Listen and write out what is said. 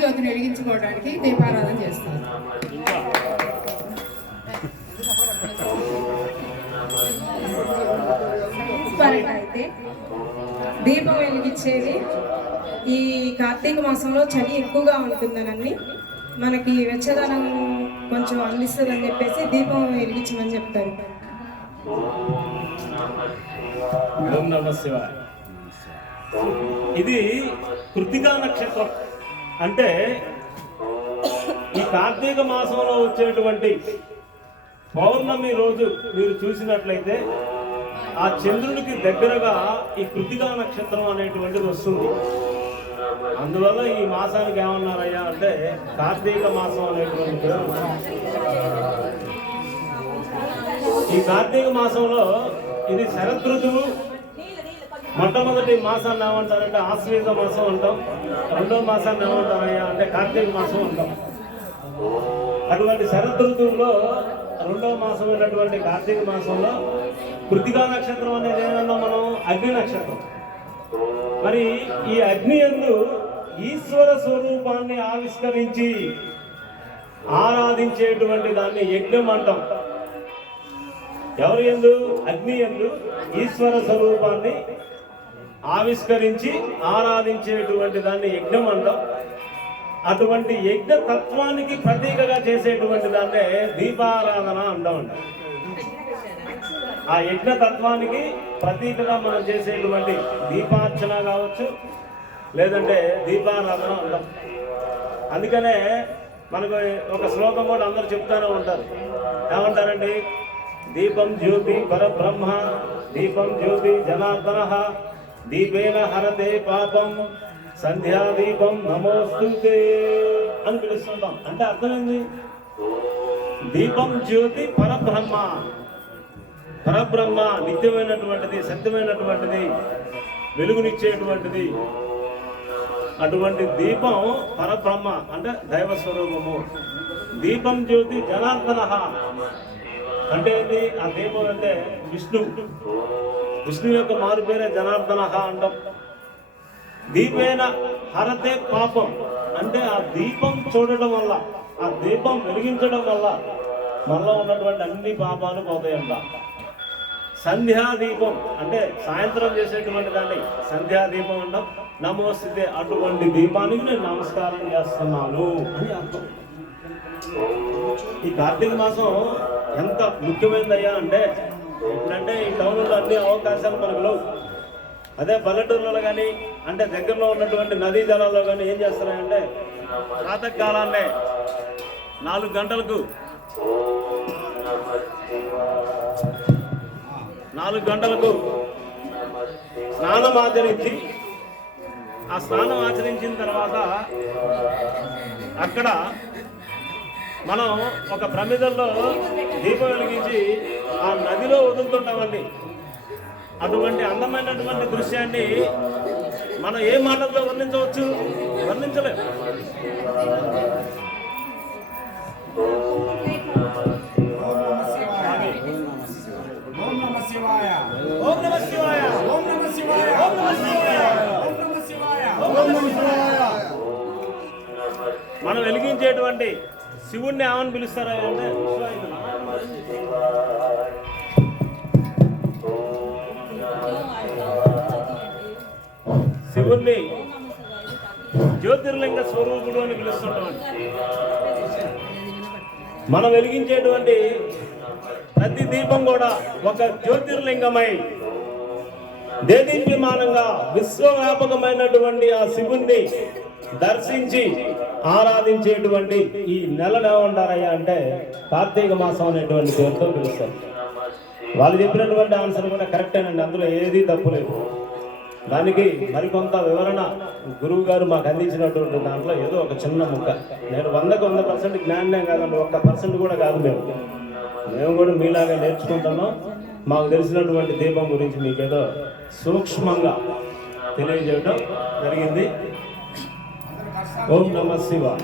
జ్యోతిని వెలిగించుకోవడానికి దీపారాధన చేస్తారు. అయితే దీపం వెలిగించేది ఈ కార్తీక మాసంలో చలి ఎక్కువగా ఉంటుందనని మనకి వెచ్చదనం కొంచెం అందిస్తుందని చెప్పేసి దీపం వెలిగించమని చెప్తారు. ఓం నమః శివాయ. ఇది కృత్తికా నక్షత్రం అంటే ఈ కార్తీక మాసంలో వచ్చేటువంటి పౌర్ణమి రోజు మీరు చూసినట్లయితే ఆ చంద్రుడికి దగ్గరగా ఈ కృత్తికా నక్షత్రం అనేటువంటిది వస్తుంది. అందువల్ల ఈ మాసానికి ఏమన్నారయ్యా అంటే కార్తీక మాసం అనేటువంటి పేరు. ఈ కార్తీక మాసంలో ఇది శరదృతువు. మొట్టమొదటి మాసాన్ని ఏమంటారంటే ఆశ్వీజ మాసం అంటాం. రెండో మాసాన్ని ఏమంటారయ్యా అంటే కార్తీక మాసం అంటాం. అటువంటి శరదృతువులో రెండవ మాసం అయినటువంటి కార్తీక మాసంలో కృత్తికా నక్షత్రం అనేది ఏమన్నాం మనం? అగ్ని నక్షత్రం. మరి ఈ అగ్ని యందు ఈశ్వర స్వరూపాన్ని ఆవిష్కరించి ఆరాధించేటువంటి దాన్ని యజ్ఞం అంటాం. ఎవరి యందు? అగ్ని యందు ఈశ్వర స్వరూపాన్ని ఆవిష్కరించి ఆరాధించేటువంటి దాన్ని యజ్ఞం అంటాం. అటువంటి యజ్ఞ తత్వానికి ప్రతీకగా చేసేటువంటి దాన్నే దీపారాధన అంటామండి. ఆ యజ్ఞ తత్వానికి ప్రతీకగా మనం చేసేటువంటి దీపార్చన కావచ్చు, లేదంటే దీపారాధన అంటాం. అందుకనే మనకు ఒక శ్లోకం కూడా అందరూ చెప్తూనే ఉంటారు. ఏమంటారండి? దీపం జ్యోతి పరబ్రహ్మ, దీపం జ్యోతి జనార్దన, దీపేన హరతే పాపం, సంధ్యాదీపం నమోస్తుతే అని పిలుస్తుంటాం. అంటే అర్థమైంది, దీపం జ్యోతి పరబ్రహ్మ. పరబ్రహ్మ నిత్యమైనటువంటిది, సత్యమైనటువంటిది, వెలుగునిచ్చేటువంటిది. అటువంటి దీపం పరబ్రహ్మ అంటే దైవ స్వరూపము. దీపం జ్యోతి జనార్దన అంటే ఏంటి? ఆ దీపం అంటే విష్ణు యొక్క మారు పేరే జనార్దన అంటాం. దీపేన హరతే పాపం అంటే ఆ దీపం చూడటం వల్ల, ఆ దీపం వెలిగించడం వల్ల మనలో ఉన్నటువంటి అన్ని పాపాలు పోతాయంట. సంధ్యాదీపం అంటే సాయంత్రం చేసేటువంటి దాన్ని సంధ్యాదీపం అంటాం. నమోస్తుతే అటువంటి దీపానికి నేను నమస్కారం చేస్తున్నాను అని అర్థం. ఈ కార్తీక మాసం ఎంత ముఖ్యమైనదయ్యా అంటే ఏంటంటే ఈ టౌన్లో అన్ని అవకాశాలు మనకు లేవు. అదే పల్లెటూరులో కానీ అంటే దగ్గరలో ఉన్నటువంటి నదీ జలాల్లో కానీ ఏం చేస్తున్నాయంటే ప్రాతకాలాన్నే 4 గంటలకు స్నానం ఆచరించి, ఆ స్నానం ఆచరించిన తర్వాత అక్కడ మనం ఒక ప్రమిదల్లో దీపం వెలిగించి ఆ నదిలో వదులుతుంటామండి. అటువంటి అందమైనటువంటి దృశ్యాన్ని మనం ఏ మాటలతో వర్ణించవచ్చు? వర్ణించలేము. మనం వెలిగించేటువంటి శివుణ్ణి ఏమని పిలుస్తారా అంటే శివుణ్ణి జ్యోతిర్లింగ స్వరూపుడు అని పిలుస్తుంటామండి. మనం వెలిగించేటువంటి ప్రతి దీపం కూడా ఒక జ్యోతిర్లింగమై దేదీప్యమానంగా విశ్వవ్యాపకమైనటువంటి ఆ శివుణ్ణి దర్శించి ఆరాధించేటువంటి ఈ నెలను ఏమంటారయ్యా అంటే కార్తీక మాసం అనేటువంటి పేరుతో పిలుస్తారు. వాళ్ళు చెప్పినటువంటి ఆన్సర్ కూడా కరెక్టేనండి, అందులో ఏదీ తప్పులేదు. దానికి మరికొంత వివరణ గురువు గారు మాకు అందించినటువంటి దాంట్లో ఏదో ఒక చిన్న ముక్క. నేను 100% జ్ఞానం కాదండి, 1% కూడా కాదు. మేము కూడా మీలాగా నేర్చుకుంటున్నాం. మాకు తెలిసినటువంటి దీపం గురించి మీకేదో సూక్ష్మంగా తెలియజేయడం జరిగింది. ఓం నమః శివాయ.